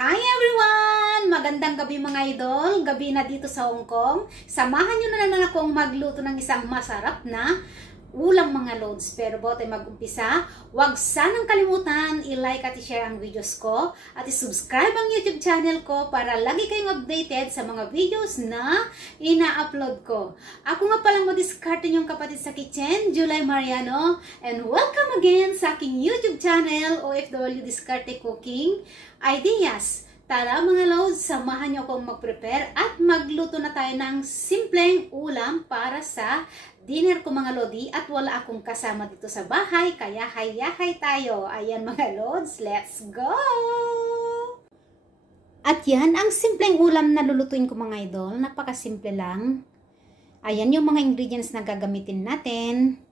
Hi everyone! Magandang gabi mga idol. Gabi na dito sa Hong Kong. Samahan nyo na naman akong magluto ng isang masarap na ulam mga loads. Pero bago tayo mag-umpisa, huwag sanang kalimutan i-like at i-share ang videos ko at i-subscribe ang YouTube channel ko para lagi kayong updated sa mga videos na ina-upload ko. Ako nga palang madiskarte yung kapatid sa kitchen, July Mariano, and welcome again sa aking YouTube channel, OFW Diskarte Cooking Ideas. Tara mga loads, samahan nyo akong mag-prepare at magluto na tayo ng simpleng ulam para sa dinner ko mga lodi, at wala akong kasama dito sa bahay kaya hay-hay tayo. Ayan mga loads, let's go! At yan ang simpleng ulam na lulutuin ko mga idol, napakasimple lang. Ayan yung mga ingredients na gagamitin natin.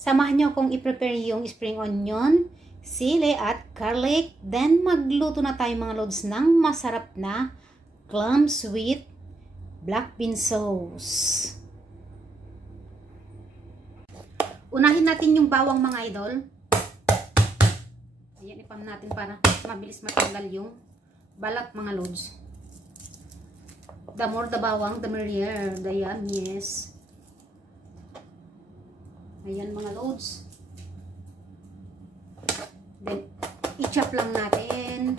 Samahan nyo akong i-prepare yung spring onion, sili at garlic. Then magluto na tayo mga loads ng masarap na clams with black bean sauce. Unahin natin yung bawang mga idol. Ayan, ipam natin para mabilis matanggal yung balat mga loads. The more the bawang, the merrier. Ayan, yes. Ayan mga loads. Then, i-chop lang natin.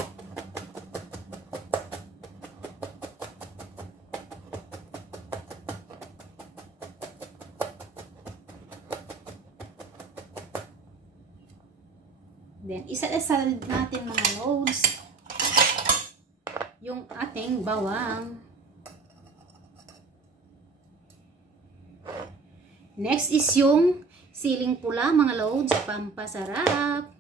Then, isa-isa natin mga loads yung ating bawang. Next is yung siling pula mga loads, pampasarap.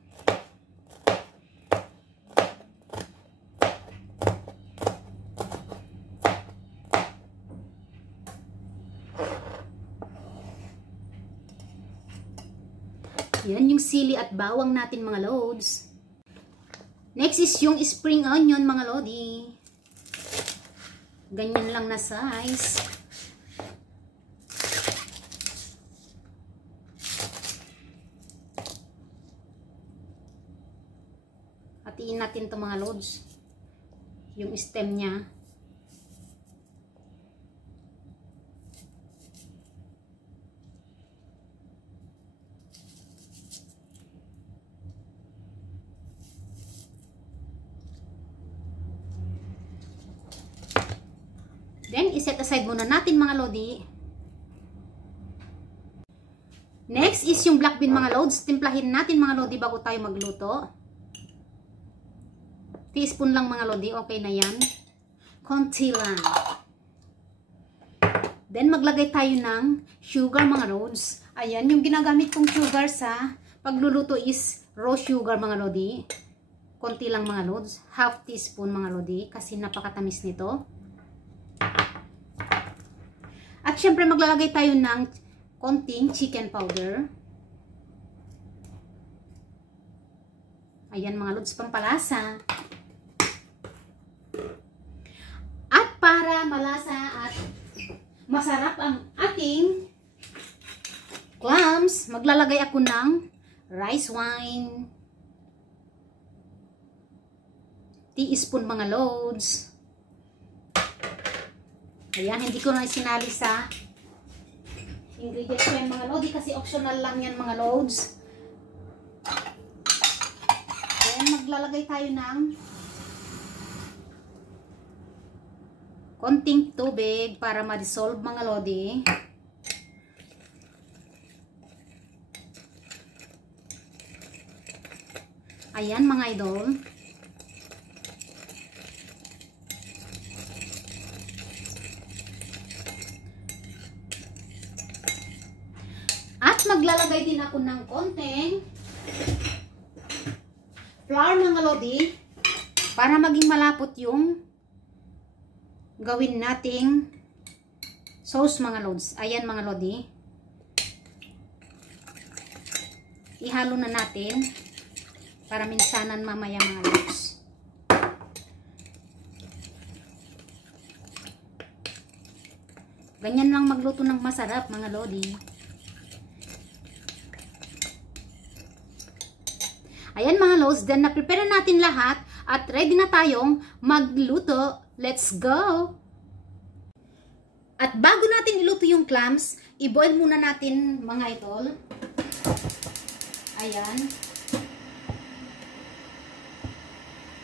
Yan yung sili at bawang natin mga loads. Next is yung spring onion mga lodi. Ganyan lang na size. Hatiin natin to mga loads. Yung stem niya. Then, iset aside muna natin mga lodi. Next is yung black bean mga loads. Timplahin natin mga lodi bago tayo magluto. Teaspoon lang mga lodi. Okay na yan. Konti lang. Then, maglagay tayo ng sugar mga loads. Ayan, yung ginagamit kong sugar sa pagluluto is raw sugar mga lodi. Konti lang mga loads. Half teaspoon mga lodi. Kasi napakatamis nito. At syempre maglalagay tayo ng konting chicken powder. Ayan mga loads, pampalasa. At para malasa at masarap ang ating clams, maglalagay ako ng rice wine. Teaspoon mga loads. Ayan, hindi ko na sinali sa ingredients ko yan mga lodi kasi optional lang yan mga loads. Ayan, maglalagay tayo ng konting tubig para ma-dissolve mga lodi. Ayan mga idol. Maglalagay din ako ng konting flour mga lodi para maging malapot yung gawin nating sauce mga loads. Ayan mga lodi. Ihalo na natin para minsanan mamaya mga loads. Ganyan lang magluto ng masarap mga lodi. Ayan mga loads, then na-prepare natin lahat at ready na tayong magluto. Let's go! At bago natin iluto yung clams, i-boil muna natin mga idol. Ayan.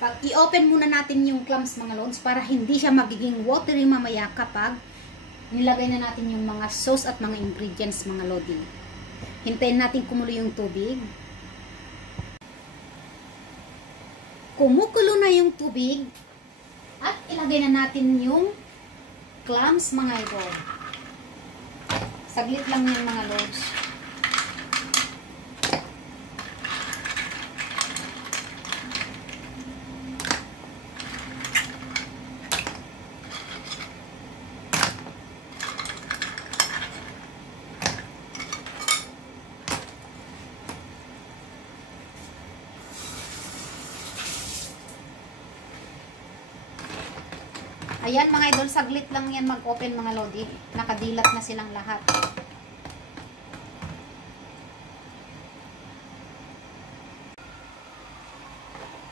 I-open muna natin yung clams mga lods para hindi siya magiging watery mamaya kapag nilagay na natin yung mga sauce at mga ingredients mga lodi. Hintayin natin kumulo yung tubig. Kumukulo na yung tubig at ilagay na natin yung clams mga idol. Saglit lang yan mga lods. Ayan mga idol, saglit lang yan mag-open mga lodi. Nakadilat na silang lahat.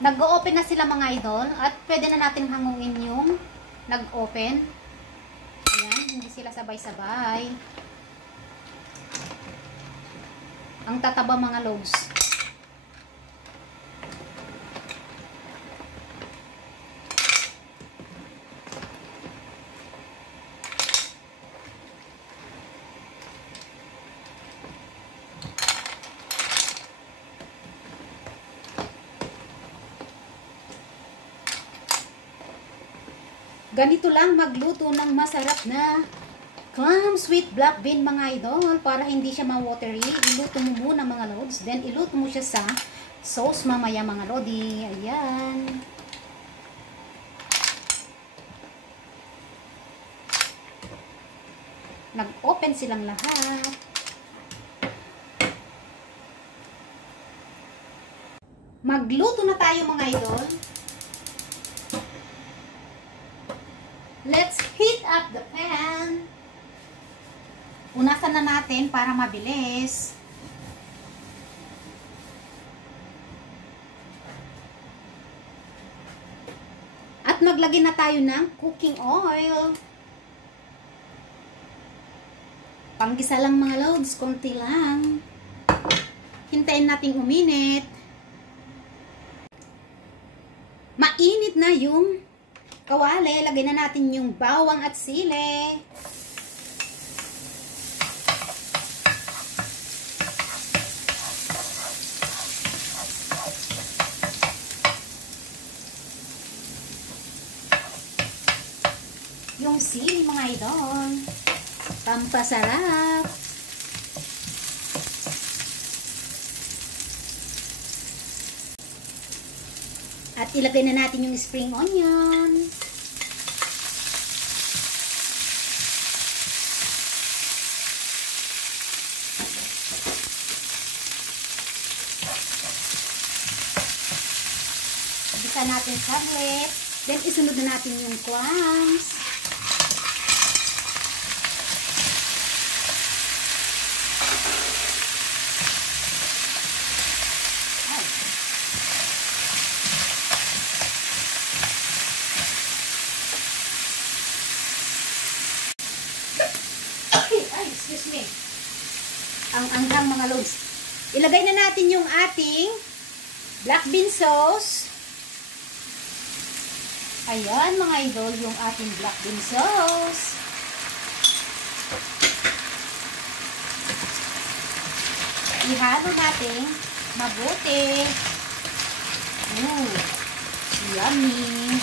Nag-open na sila mga idol at pwede na natin hangungin yung nag-open. Ayan, hindi sila sabay-sabay. Ang tataba mga loads. Ganito lang magluto ng masarap na clams with black bean mga idol para hindi siya ma-watery. Iluto mo muna mga lods, then iluto mo siya sa sauce mamaya mga lodi. Ayan. Nag-open silang lahat. Magluto na tayo mga idol. Let's heat up the pan. Unasan na natin para mabilis. At maglagay na tayo ng cooking oil. Panggisa lang mga loads, konti lang. Hintayin natin uminit. Mainit na yung kawali, lagay na natin yung bawang at sili. Yung sili mga idol, pampasarap. At ilagay na natin yung spring onion. Bisa natin saglit. Then isunod na natin yung clams. Excuse me. Ang anghang mga loads. Ilagay na natin yung ating black bean sauce. Ayan mga idol, yung ating black bean sauce. Ihalo natin mabuti. Yummy.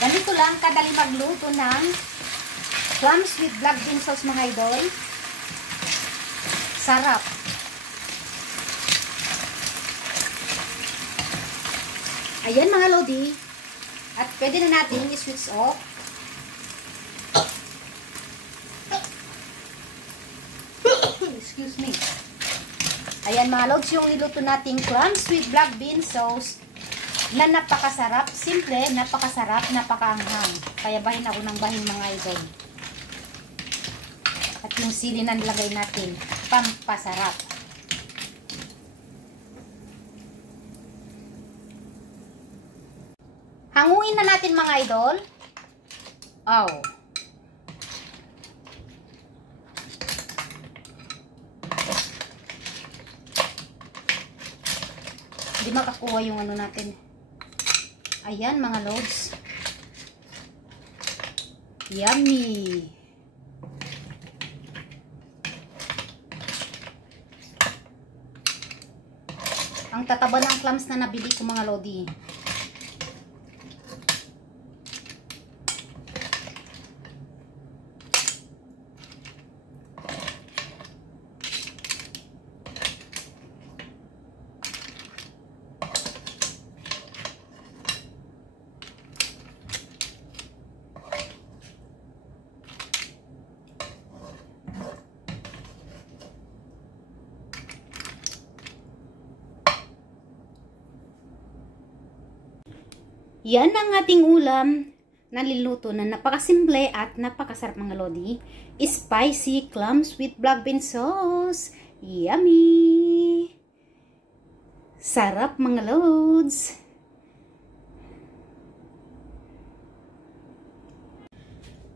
Ganito lang kadali magluto ng clams with black bean sauce mga idol. Sarap. Ayan mga lodi. At pwede na natin i-switch off. Excuse me. Ayan mga lods, yung niluto nating clams with black bean sauce na napakasarap. Simple, napakasarap, napakaanghang. Kaya bahin ako ng bahin mga idol. At yung sili na nilagay natin, pampasarap. Hanguin na natin mga idol. Oh. Hindi makakuha yung ano natin. Ayan mga loads. Yummy! Ang tataba ng clams na nabili ko mga lodi. Yan ang ating ulam na niluto na napakasimple at napakasarap mga lodi. Spicy clams with black bean sauce. Yummy! Sarap mga lods!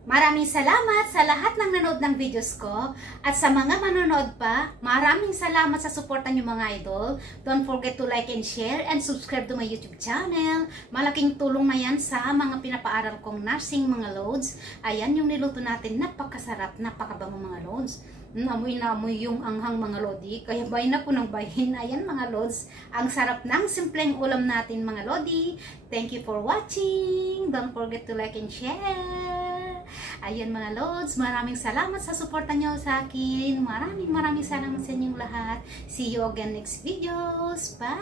Maraming salamat sa lahat ng nanood ng videos ko. At sa mga manonood pa, maraming salamat sa suporta niyo mga idol. Don't forget to like and share and subscribe to my YouTube channel. Malaking tulong na yan sa mga pinapaaral kong nursing mga loads. Ayan yung niluto natin. Napakasarap, napakabango mga loads. Amoy na amoy yung anghang mga lodi. Kaya bay na po ng bayin. Ayan mga lods. Ang sarap ng simpleng ulam natin mga lodi. Thank you for watching. Don't forget to like and share. Ayan mga lods, maraming salamat sa suporta nyo sa akin. Maraming salamat sa inyong lahat. See you again next videos. Bye!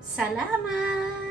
Salamat!